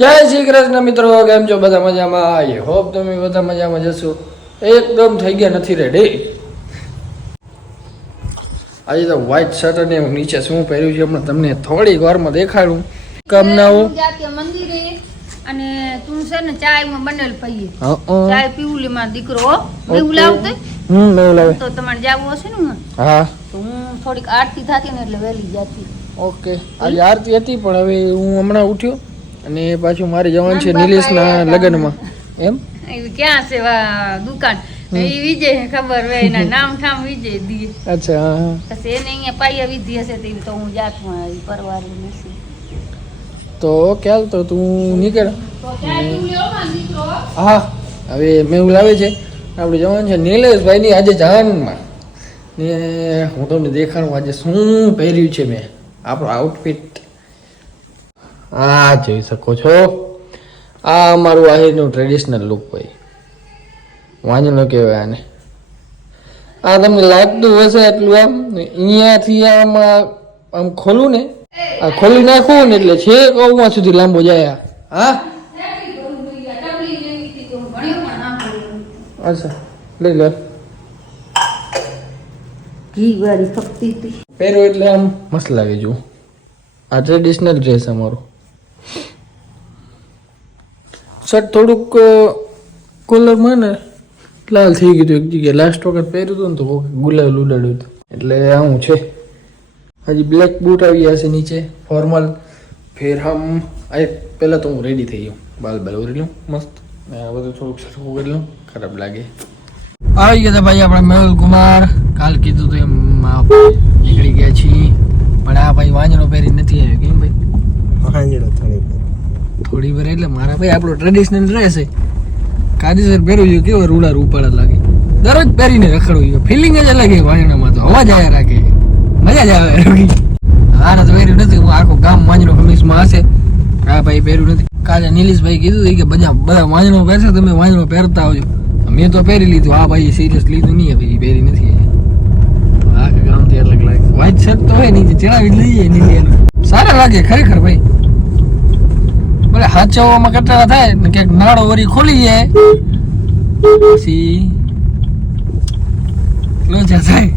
જય શ્રી કૃષ્ણ મિત્રો કેમ છો? બધા મજામાં? આઈ હોપ તમે બધા મજામાં જશો એકદમ થઈ ગયા નથી રેડી આજે તો વ્હાઈટ શર્ટ અને નીચે શું પહેર્યું છે હમણાં તમને થોડીક વારમાં દેખાડું. કમ ના હો? હું મંદિરે અને તું છે ને ચાયમાં બનેલ પઈએ ચાય પીવલી માં દીકરો મેવું પીવું લાવતો? હમ મેવું લાવે. તો તમારે જાવું હશે ને હા. તો હું થોડીક આરતી થતી ને એટલે વહેલી જાતી. ઓકે. આજે આરતી હતી પણ હવે હું હમણાં ઉઠ્યો. અને પાછું મારે જવાનું છે નિલેશના લગ્નમાં. એમ? ક્યાં છે દુકાન? એ વિજય ખબર હોય એના નામ ઠામ વિજય દી અચ્છા હા હા. પછી એને અહીંયા પાયા વિધિ હશે તે તો હું જાતમાં આવી નથી. તો ક્યાલ તો તું નીકળ. માં હા હવે મેં લાવે છે આપણે જવાનું છે નિલેશભાઈની આજે જાનમાં ને હું તમને દેખાડું આજે શું પહેર્યું છે મેં. આપણું આઉટફિટ આ જોઈ શકો છો. આ અમારું આહિરનું ટ્રેડિશનલ લુક ભાઈ. વાંજણો કહેવાય આને. આ તમને લાગતું હશે એટલું આમ ને અહીંયાથી આમ આમ ખોલું ને આ ખોલી નાખું ને એટલે છેક આવમાં સુધી લાંબો જાય આ. હા? અચ્છા લઈ લે. ઘી વાળી ફક્તી હતી પહેરો એટલે આમ મસ્ત લાગે જુઓ. આ ટ્રેડિશનલ ડ્રેસ અમારો. શર્ટ થોડુંક કોલરમાં ને લાલ થઈ ગયું એક જગ્યાએ. લાસ્ટ વખત પહેર્યું હતું ને તો ગુલાલ ઉડાડ્યું હતું. એટલે આવું છે. હજી બ્લેક બૂટ આવી છે નીચે ફોર્મલ ફેર હમ, આ પહેલાં તો હું રેડી થઈ ગયો. બાલ બાલ ઉરી લઉં મસ્ત. આ બધું થોડુંક સરખું કરી લઉં ખરાબ લાગે. આવી ગયા ભાઈ આપણા મેહુલ કુમાર. કાલ કીધું તો એમ નીકળી ગયા છીએ. પણ આ ભાઈ વાંજણો પહેરી નથી આવ્યો, કેમ ભાઈ? વાંજણો થોડી થોડી વાર એટલે મારા ભાઈ આપણો ટ્રેડિશનલ ડ્રેસ છે. કાદીસર પહેર્યું છે, કેવો રૂડા રૂપાળા લાગે. દરરોજ પહેરીને રખડવું છે. ફિલિંગ જ અલગ છે વાણીનામાં તો. અવાજ આવ્યા રાખે. મજા જ આવે રોગી હારા તો પહેર્યું નથી. હું આખું ગામ વાંજણો કમિશમાં હશે. આ ભાઈ પહેર્યું નથી. કાલે નીલેશભાઈ કીધું કે બધા બધા વાંજણો પહેરશે, તમે વાંજણો પહેરતા આવજો. મેં તો પહેરી લીધું. આ ભાઈ સિરિયસ લીધું નહીં હવે ઈ પહેરી નથી આખા ગામથી અલગ લાગે. વ્હાઈટ શર્ટ તો હોય નહીં ચડાવી લઈએ એનું. સારા લાગે ખરેખર ભાઈ. ભલે હાચવવામાં થાય ને ક્યાંક નાળો વરી ખોલી જાય. પછી લોચા થાય.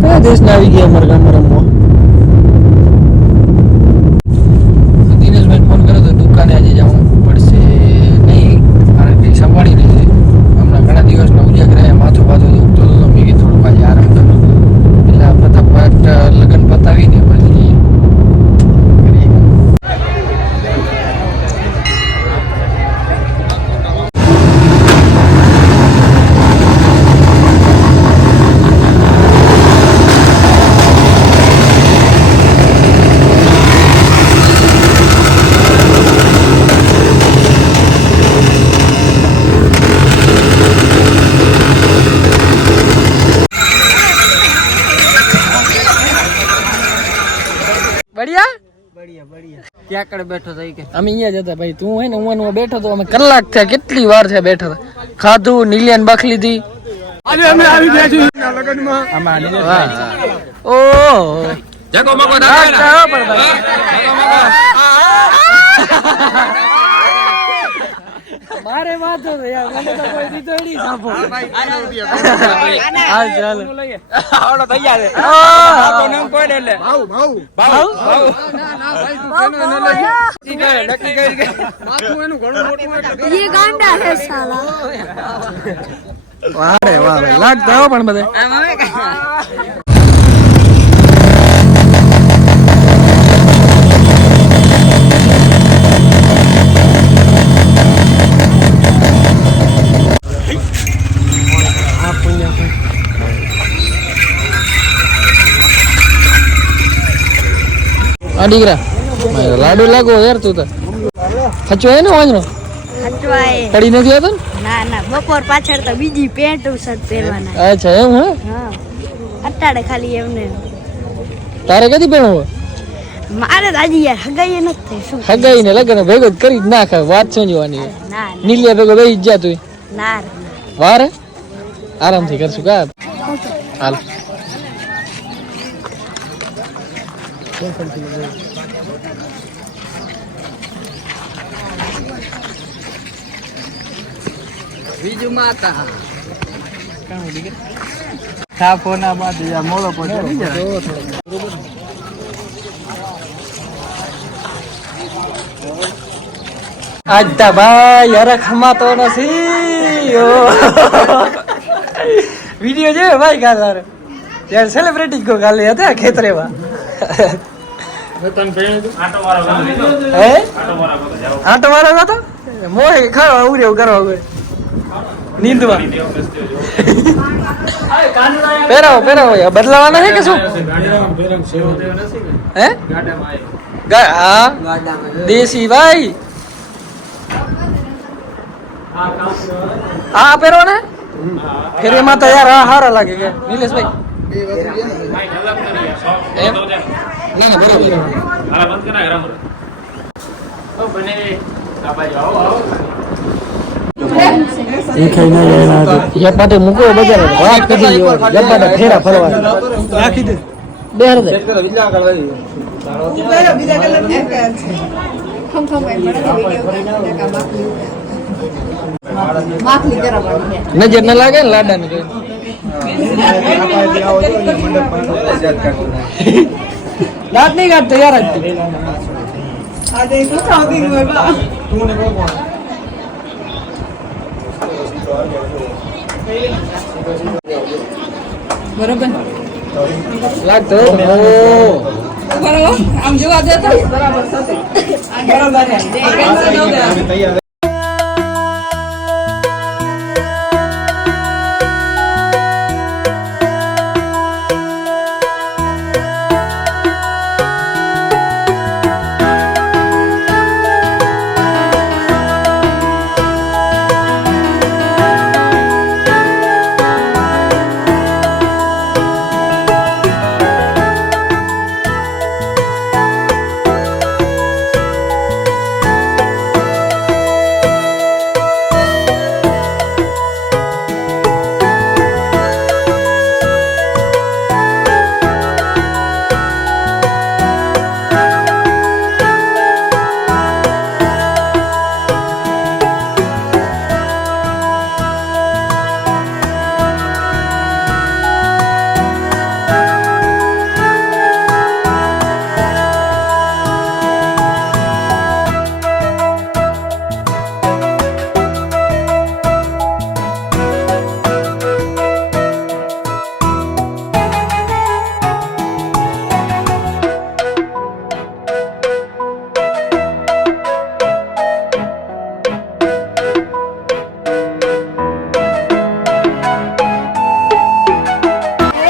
કયા દેશના આવી ગયા અમારા ગામમાં રમવા દિનેશભાઈ ફોન કર્યો તો દુકાને આજે જવું પડશે નહીં કારણ કે સંભાળી રહેશે હમણાં ઘણા દિવસના ઉજાગરા માથું પાથું દુખતો હતો તો મેં કીધું થોડુંક આજે આરામ કરું એટલે આ ફટાફટ લગ્ન પતાવીને પછી કરીએ. બઢિયા? બઢિયા બઢિયા. ક્યાં કડે બેઠો થઈ કે? અમે અહીંયા જ ભાઈ તું ને હું એનું બેઠો તો અમે કલાક થયા કેટલી વાર થયા બેઠો ખાધું નીલિયાન બાખ લીધી આજે અમે આવી ગયા છીએ. લગનમાં. આમાં ઓ જગો મગો મારે વાંધો યાર મને તો કોઈ દીધો નહીં સાંભો હાલ ચાલ આવડો તૈયાર છે. આપો નામ કોણ એટલે. ભાઉ ભાઉ ભાઉ ભાઉ ના ના ભાઈ તું કેનો ન લઈ ઠીક છે નક્કી કરી કે માથું એનું ઘણું મોટું એટલે ઈ ગાંડા છે સાલા. વાહ રે વાહ લાગતા હો પણ બધે. આ દીકરા લાડુ લાગો યાર તું તો. ખચો હે ને હચવાય. પડી નથી આવતો ને? ના ના બપોર પાછળ તો બીજી પેન્ટ શર્ટ પહેરવાના. અચ્છા એમ હે? હા. અટાડે ખાલી એમને. તારે કદી પહેરવો મારે આજે યાર હગાઈ નથી થઈ શું હગાઈ ને લગન ભેગો કરી જ નાખે વાત શું જોવાની છે. ના. નીલિયા ભેગો બેસી જ જા તું. ના. વારે? આરામથી કરશું કા? હાલ. બીજું માતા. સાફો ના બાદ મોડો ભાઈ અરે ખમાતો નથી. વીડિયો જોયો કાલ હારે ત્યારે કાલે હતા ખેતરેમાં. આટો મારો હતો મોહે ખાવા ઉર્યો કરવા ગયો નીંદવા. પહેરાવો પહેરાવો. બદલાવાના છે કે શું? હે? હા? દેશી ભાઈ. હા પહેરો ને ફેર એમાં તો યાર આ હારા લાગે કે. નિલેશભાઈ. એમ? ના, ના, બરાબર. યપાટે મૂકો બજાર. વાત કરી ફેરા ફરવા. રાખી દે. બે દે. નજર ન લાગે ને લાડા ને દાંત નહીં કાઢતો યાર બરોબર. લાગતો? ઓ. આમ જોવા જતો? તો બરાબર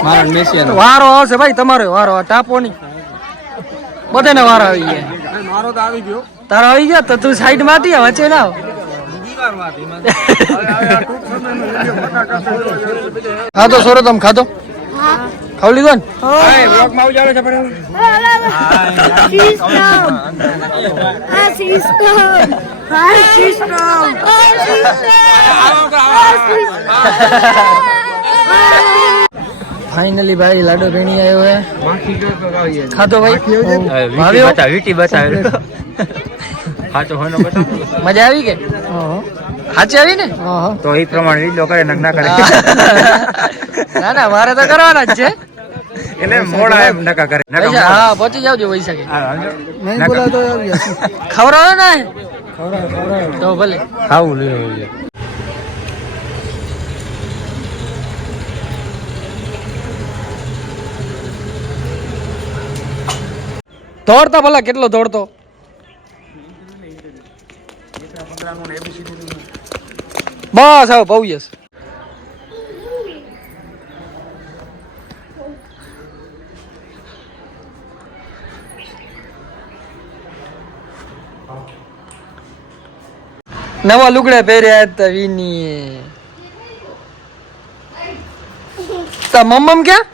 થશે મેસિયા વારો આવશે ભાઈ તમારો વારો આ ટાપો ની બધાને વારો આવી ગયા. મારો તો આવી ગયો. તારો આવી ગયો? તો તું સાઈડમાં હતી વચ્ચે ના આવ. ખાધો સોરો તમે ખાધો? ખાવ લીધો ને? બ્લોકમાં આવજો છે પણ હા સિસ્ટમ. હા સિસ્ટમ. ફાઇનલી ભાઈ લાડો ભેણી આવ્યો હે. માખી ગયો તો આવીએ ખાધો ભાઈ ભાવ્યો? મજા આવી કે? સાચી આવી ને? તો એ પ્રમાણે લીલો કરે નક ના કરે. ના ના મારે તો કરવાના જ છે. એટલે મોડા એમ નકા કરે. નકા હા પહોંચી જાવજો વૈસા કે. નહીં બોલાતો ખવડાવો ને. તો ભલે. ખાવું લે દોડતા ભલા કેટલો દોડતો? બસ હવે બહુ યસ. નવા લુગડા પહેર્યા હતા વિની તા મમ્મ ક્યાં?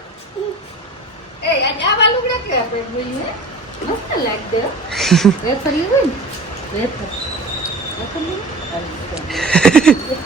એ, આ લુગડા કે આપણે મસ્ત લાગશે વેફર લીધું ને વેફર વેફર લીધું